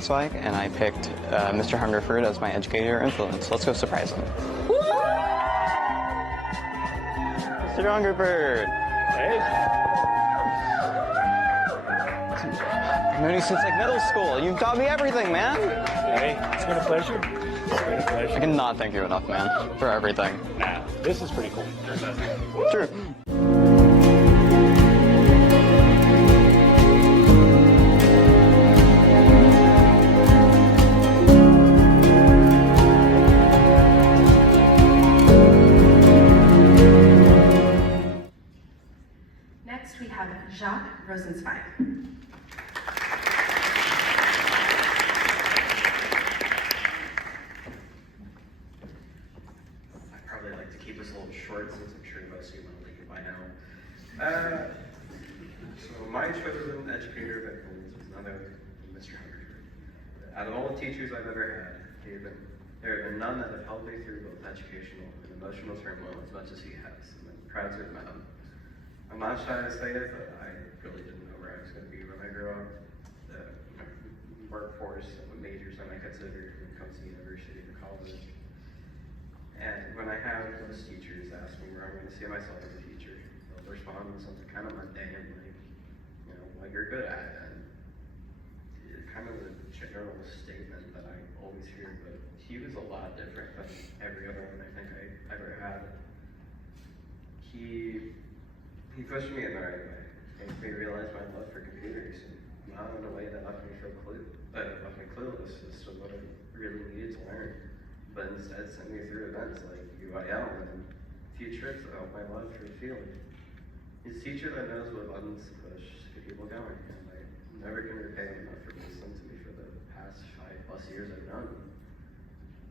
Rosenzweig, and I picked Mr. Hungerford as my educator influence. Let's go surprise him. Mr. Hungerford! Hey. I've known you since like middle school. You've taught me everything, man. Hey, it's been a pleasure. It's been a pleasure. I cannot thank you enough, man, for everything. Nah, this is pretty cool. True. Next, we have Jacques Rosenzweig. I'd probably like to keep this a little short since I'm sure most of you want to leave it by now. So my chosen educator of influence was none other than Mr. Hungerford. Out of all the teachers I've ever had, there have been none that have helped me through both educational and emotional turmoil as much as he has, and I'm proud to have met him. I'm not shy to say it, but I really didn't know where I was going to be when I grew up. The workforce and what majors I might consider when it comes to university or college. And when I have those teachers ask me where I'm going to see myself in the future, they'll respond with something kind of mundane, like, what you're good at. And it's kind of a general statement that I always hear, but he was a lot different than every other one I think I ever had. He pushed me in the right way. He made me realize my love for computers, and not in a way that left me clueless as to what I really needed to learn, but instead sent me through events like UIL and a few trips that helped my love for the field. He's a teacher that knows what buttons to push to get people going, and I'm never going to repay him enough for listening to me for the past 5+ years I've known him.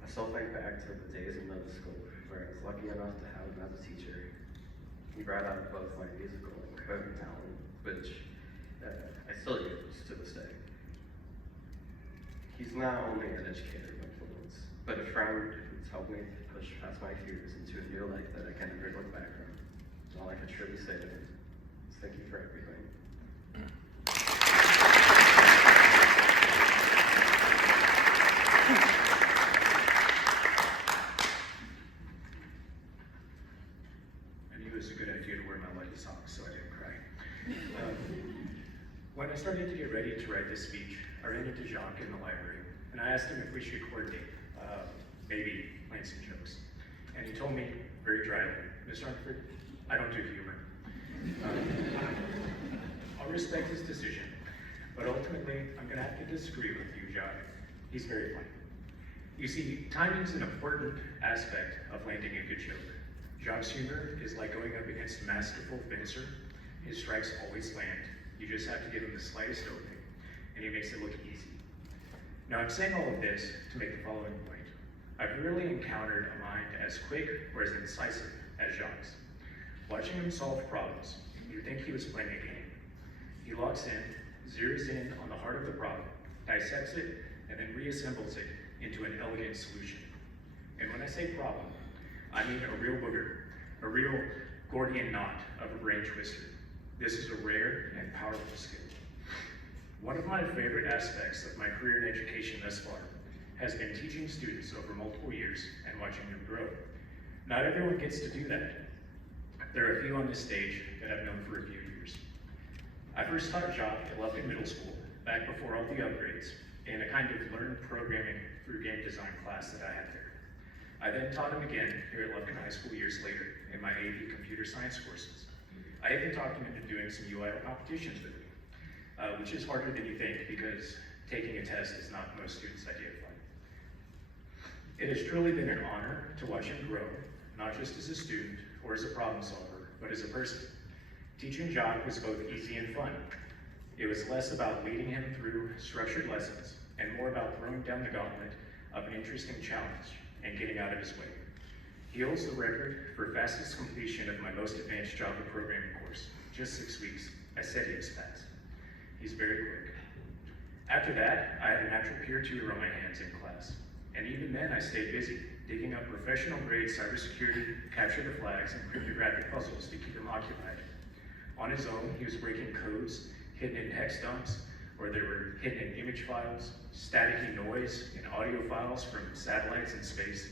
I still think back to the days in middle school where I was lucky enough to have him as a teacher. He brought out both my musical and coding talent, which I still use to this day. He's not only an educator of influence, but a friend who's helped me push past my fears into a new life that I can never look back on. All I can truly say to him is thank you for everything. It was a good idea to wear my lucky socks so I didn't cry. When I started to get ready to write this speech, I ran into Jacques in the library, and I asked him if we should coordinate, maybe plan some jokes. And he told me, very dryly, Mr. Hungerford, I don't do humor. I'll respect his decision, but ultimately, I'm gonna have to disagree with you, Jacques. He's very funny. You see, timing's an important aspect of landing a good joke. Jacques' humor is like going up against a masterful fencer. His strikes always land. You just have to give him the slightest opening, and he makes it look easy. Now, I'm saying all of this to make the following point. I've rarely encountered a mind as quick or as incisive as Jacques. Watching him solve problems, you'd think he was playing a game. He locks in, zeroes in on the heart of the problem, dissects it, and then reassembles it into an elegant solution. And when I say problem, I mean a real booger, a real Gordian knot of a brain twister. This is a rare and powerful skill. One of my favorite aspects of my career in education thus far has been teaching students over multiple years and watching them grow. Not everyone gets to do that. There are a few on this stage that I've known for a few years. I first taught Jacques at Lufkin Middle School, back before all the upgrades, in a kind of learn programming through game design class that I had there. I then taught him again here at Lufkin High School years later in my AP computer science courses. I even talked him into doing some UIL competitions with me, which is harder than you think because taking a test is not most students' idea of fun. It has truly been an honor to watch him grow, not just as a student or as a problem solver, but as a person. Teaching Jacques was both easy and fun. It was less about leading him through structured lessons and more about throwing down the gauntlet of an interesting challenge and getting out of his way. He holds the record for fastest completion of my most advanced Java programming course, just 6 weeks. I said he was fast. He's very quick. After that, I had a natural peer tutor on my hands in class. And even then, I stayed busy, digging up professional grade cybersecurity, capture the flags, and cryptographic puzzles to keep him occupied. On his own, he was breaking codes, hidden in hex dumps, or there were hidden image files, staticky noise, and audio files from satellites in space.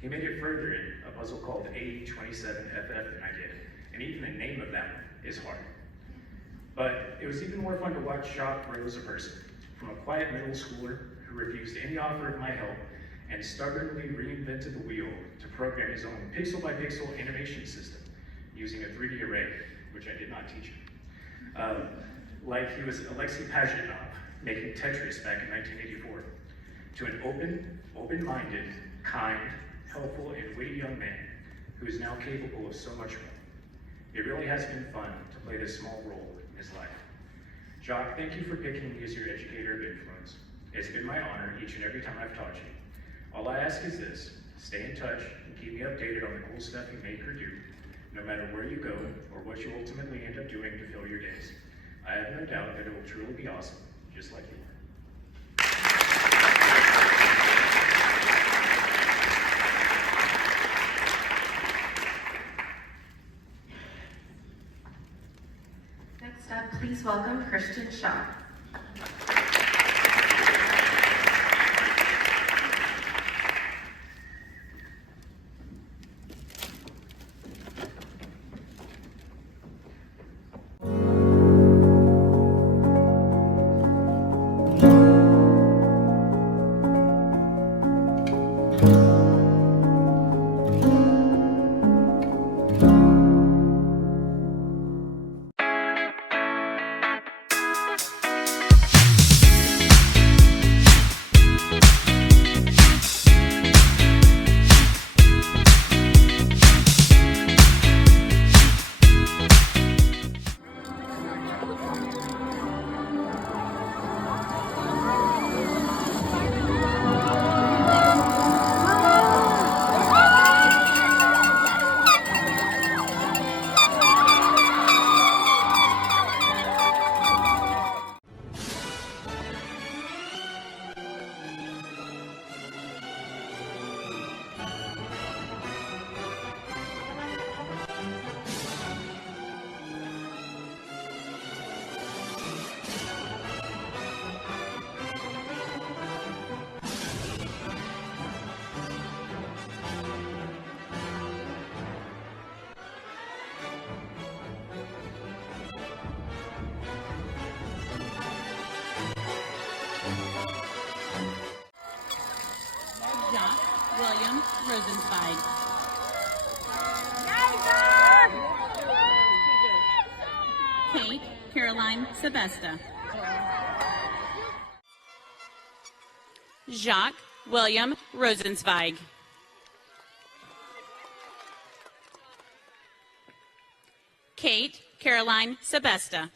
He made it further in a puzzle called A27FF than I did, and even the name of that one is hard. But it was even more fun to watch Jacques grow as a person, from a quiet middle schooler who refused any offer of my help and stubbornly reinvented the wheel to program his own pixel-by-pixel animation system using a 3D array, which I did not teach him. Like he was Alexei Pajitnov making Tetris back in 1984, to an open-minded, kind, helpful, and witty young man who is now capable of so much more. It really has been fun to play this small role in his life. Jacques, thank you for picking me as your educator of influence. It's been my honor each and every time I've taught you. All I ask is this: stay in touch and keep me updated on the cool stuff you make or do, no matter where you go or what you ultimately end up doing to fill your days. I have no doubt that it will truly be awesome, just like you are. Next up, please welcome Christian Shaw. Jacques William Rosenzweig. Kate Caroline Sebesta. Jacques William Rosenzweig. Kate Caroline Sebesta.